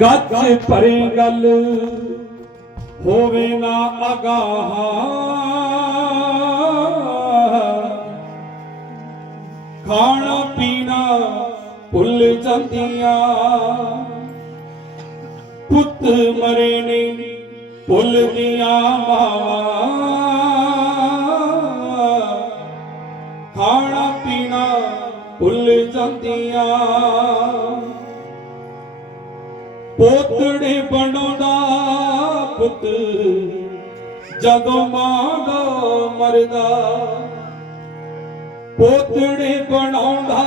ਗੱਜ ਭਰੇ ਗੱਲ, ਹੋਵੇ ਨਾ ਅਗਾਹ ਖਾਣਾ ਪੀਣਾ ਭੁੱਲ ਜਾਂਦੀਆਂ, ਪੁੱਤ ਮਰੇ ਨੇ ਭੁੱਲਦੀਆਂ ਮਾਵਾਂ। ਖਾਣਾ ਪੀਣਾ ਭੁੱਲ ਜਾਂਦੀਆਂ ਪੋਤੜੇ ਬਣਾਉਂਦਾ ਪੁੱਤ। ਜਦੋਂ ਮਾਂ ਦਾ ਮਰਦਾ, ਪੋਤੜੇ ਬਣਾਉਂਦਾ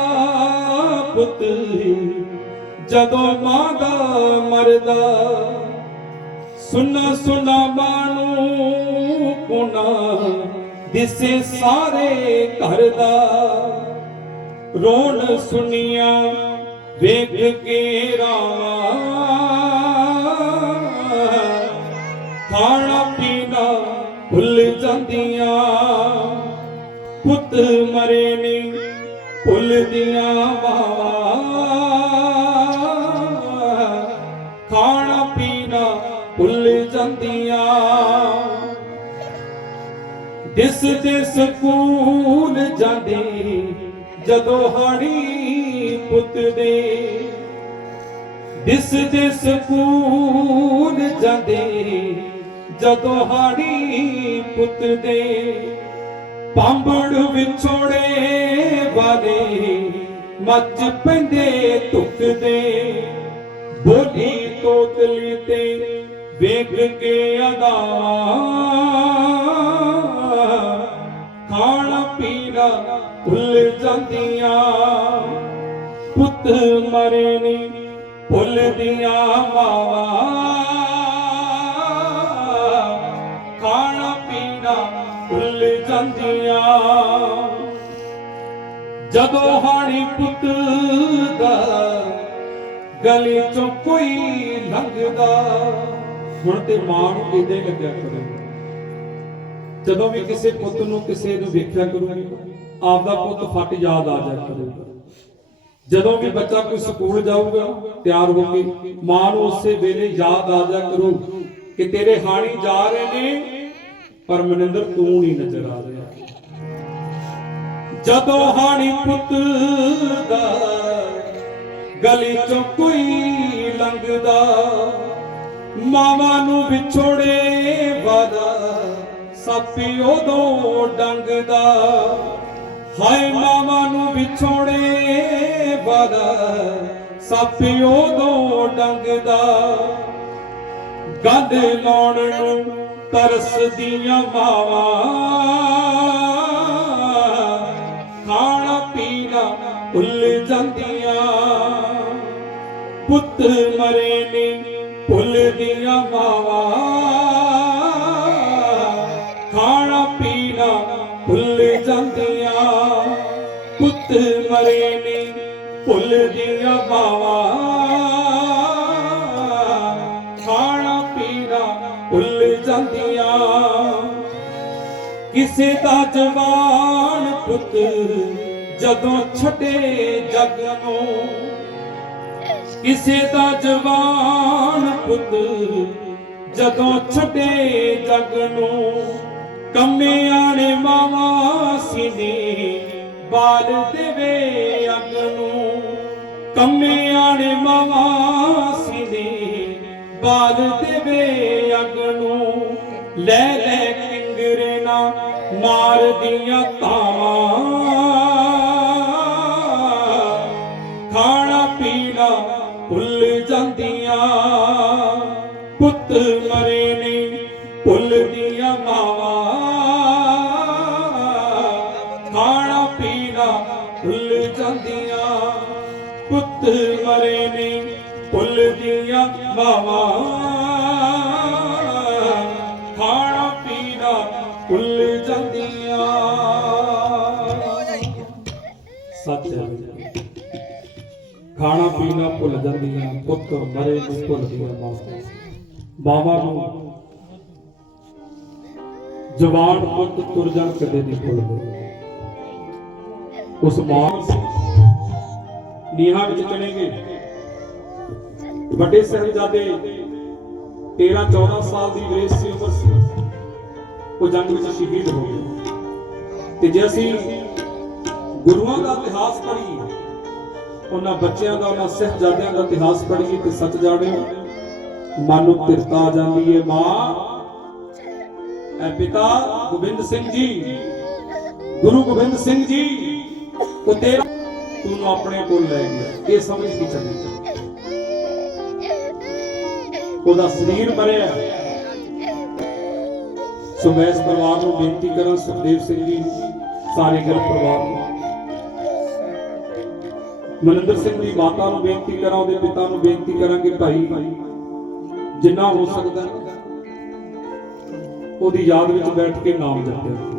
ਪੁੱਤ। ਜਦੋਂ ਮਾਂ ਦਾ ਮਰਦਾ ਸੁਨਾ ਸੁਨਾ ਬਾਣੂ ਕੋਨਾ ਦਿਸੇ ਸਾਰੇ ਘਰ ਦਾ। ਰੋਣ ਸੁਨੀਆਂ ਵੇਖ ਕੇ ਰਾਵਾਂ ਖਾਣਾ ਪੀਣਾ ਭੁੱਲ ਜਾਂਦੀਆਂ, ਪੁੱਤ ਮਰੇ ਨੇ ਭੁੱਲਦੀਆਂ ਮਾਵਾਂ ਖਾਣਾ ਪੀਣਾ ਭੁੱਲ ਜਾਂਦੀਆਂ। ਦਿਸ ਦੇ ਸਕੂਨ ਜਾਂਦੇ ਜਦੋਂ ਹੜੀ ਪੁੱਤ ਦੇ। ਦਿਸ ਦੇ ਸਕੂਲ ਜਾਂਦੇ, ਜਦੋਂ ਹਾੜੀ ਪੁੱਤ ਦੇ। ਪਾਂਬੜ ਵਿਛੋੜੇ ਵਾਲੇ ਮੱਚ ਪੈਂਦੇ ਧੁੱਕ ਬੋਲੀ ਤੋਤਲੀ ਤੇ ਵੇਖ ਕੇ ਅਦਾ ਖਾਣਾ ਪੀਣਾ ਭੁੱਲ ਜਾਂਦੀਆਂ। ਮਰੇ ਨੇ ਭੁੱਲਦੀਆਂ ਮਾਵਾਂ। ਖਾਣਾ ਪੀਣਾ ਭੁੱਲ ਜਾਂਦੀਆਂ। ਜਦੋਂ ਹਾਣੀ ਪੁੱਤ ਦਾ ਗਲੀ ਚੋਂ ਕੋਈ ਲੰਘਦਾ। ਹੁਣ ਤੇ ਮਾਂ ਨੂੰ ਇਹਦੇ ਲੱਗਿਆ ਕਰੇ। ਜਦੋਂ ਵੀ ਕਿਸੇ ਪੁੱਤ ਨੂੰ ਕਿਸੇ ਨੂੰ ਵੇਖਿਆ ਕਰੂਗੀ, ਆਪਦਾ ਪੁੱਤ ਫਟ ਯਾਦ ਆ ਜਾ ਕਰੇਗਾ ਜਦੋਂ ਵੀ ਬੱਚਾ ਕੋਈ ਸਕੂਲ ਜਾਊਗਾ, ਤਿਆਰ ਹੋ ਕੇ ਮਾਂ ਨੂੰ ਉਸੇ ਵੇਲੇ ਯਾਦ ਆ ਜਾ ਕਰੂ ਕਿ ਤੇਰੇ ਹਾਣੀ ਜਾ ਰਹੇ ਨੇ, ਪਰ ਮਨਿੰਦਰ ਤੂੰ ਨਹੀਂ ਨਜ਼ਰ ਆ ਰਿਹਾ। ਜਦੋਂ ਹਾਣੀ ਪੁੱਤ ਦਾ ਗਲੀ ਚੋਂ ਕੋਈ ਲੰਘਦਾ, ਮਾਵਾਂ ਨੂੰ ਵਿਛੋੜੇ ਵਾਦਾ ਸਾਪੀ ਉਦੋਂ ਡੰਗਦਾ। ਹਾਏ ਮਾਵਾਂ ਨੂੰ ਵਿਛੋੜੇ ਵਾਦਾ ਸਾਪੀ ਉਦੋਂ ਡੰਗਦਾ। ਗੰਦ ਲਾਉਣ ਨੂੰ ਤਰਸਦੀਆਂ ਮਾਵਾਂ। ਖਾਣਾ ਪੀਣਾ ਭੁੱਲ ਜਾਂਦੀਆਂ। ਪੁੱਤ ਮਰੇ ਨੇ ਭੁੱਲਦੀਆਂ ਮਾਵਾਂ। ਖਾਣਾ ਪੀਣਾ ਭੁੱਲ ਜਾਂਦੀਆਂ। ਪੁੱਤ ਮਰੇ ਨੇ ਭੁੱਲਦੀਆਂ ਮਾਵਾਂ ਖਾਣਾ ਪੀਣਾ ਭੁੱਲ ਜਾਂਦੀਆਂ। ਕਿਸੇ ਦਾ ਜਵਾਨ ਪੁੱਤ ਜਦੋਂ ਛੱਡੇ ਜਗ ਨੂੰ, ਕਿਸੇ ਦਾ ਜਵਾਨ ਪੁੱਤ ਜਦੋਂ ਛੱਡੇ ਜਗ ਨੂੰ, ਕੰਮਿਆਂ ਨੇ ਮਾਵਾ ਸੀਨੇ, ਬਾਲ ਦੇਵੇ ਕੰਮਿਆਂ ਨੇ ਮਾਵਾ ਸੀਨੇ ਬਾਲ ਦੇਵੇ ਅਗ ਨੂੰ ਲੈ ਲੈ ਕਿੰਗਰੇ ਨਾ ਮਾਰਦੀਆਂ ਤਾਵਾਂ ਖਾਣਾ ਪੀਣਾ ਭੁੱਲ ਜਾਂਦੀਆਂ, ਪੁੱਤ ਮਰੇ ਨਹੀਂ ਭੁੱਲਦੀਆਂ ਮਾਵਾਂ। ਖਾਣਾ ਪੀਣਾ ਭੁੱਲ ਜਾਂਦੀਆਂ ਪੁੱਤ ਮਰੇ ਨੇ ਭੁੱਲਦੀਆਂ ਮਾਵਾਂ ਖਾਣਾ ਪੀਣਾ ਭੁੱਲ ਜਾਂਦੀਆਂ। ਸੱਚ ਖਾਣਾ ਪੀਣਾ ਭੁੱਲ ਜਾਂਦੀਆਂ, ਪੁੱਤ ਮਰੇ ਨੂੰ ਭੁੱਲਦੀਆਂ ਮਾਵਾਂ ਬਾਬਾ ਨੂੰ ਜਵਾਨ ਪੁੱਤ ਤੁਰ ਜਾਣ ਕਦੇ ਨਹੀਂ ਭੁੱਲਦੇ। ਉਸ ਮਾਂ ਨੀਹਾਂ ਵਿੱਚ ਚਣੇਗੇ ਵੱਡੇ ਸਾਹਿਬਜ਼ਾਦੇ 13 14 ਸਾਲ ਦੀ ਗ੍ਰੇਸ ਸੀ ਉਮਰ ਸੀ। ਉਹ ਜੰਗ ਵਿੱਚ ਸ਼ਹੀਦ ਹੋ ਗਏ। ਤੇ ਜੇ ਅਸੀਂ ਗੁਰੂਆਂ ਦਾ ਇਤਿਹਾਸ ਪੜ੍ਹੀਏ, ਉਹਨਾਂ ਬੱਚਿਆਂ ਦਾ, ਉਹਨਾਂ ਸਾਹਿਬਜ਼ਾਦਿਆਂ ਦਾ ਇਤਿਹਾਸ ਪੜ੍ਹੀਏ ਤੇ ਸੱਚ ਜਾਣਿਓ ਮਨ ਨੂੰ ਤਿਰਤਾ ਆ ਜਾਂਦੀ ਹੈ ਮਾਂ ਐ ਪਿਤਾ ਗੋਬਿੰਦ ਸਿੰਘ ਜੀ, ਗੁਰੂ ਗੋਬਿੰਦ ਸਿੰਘ ਜੀ, ਉਹ ਤੇਰਾ ਤੂੰ ਆਪਣੇ ਕੋਲ ਲੈ ਗਿਆ। ਇਹ ਸਮਝ ਨਹੀਂ ਚੱਲੀ। ਉਹਦਾ ਸਰੀਰ ਮਰਿਆ। ਸੋ ਮੈਂ ਇਸ ਪਰਿਵਾਰ ਨੂੰ ਬੇਨਤੀ ਕਰਾਂ, ਸੁਖਦੇਵ ਸਿੰਘ ਜੀ, ਸਾਰੇ ਗਰ ਪਰਿਵਾਰ ਨੂੰ। ਮਨਿੰਦਰ ਸਿੰਘ ਦੀ ਮਾਤਾ ਨੂੰ ਬੇਨਤੀ ਕਰਾਂ, ਉਹਦੇ ਪਿਤਾ ਨੂੰ ਬੇਨਤੀ ਕਰਾਂ ਕਿ ਭਾਈ, ਜਿੰਨਾ ਹੋ ਸਕਦਾ, ਉਹਦੀ ਯਾਦ ਵਿੱਚ ਬੈਠ ਕੇ ਨਾਮ ਜਪਿਆ।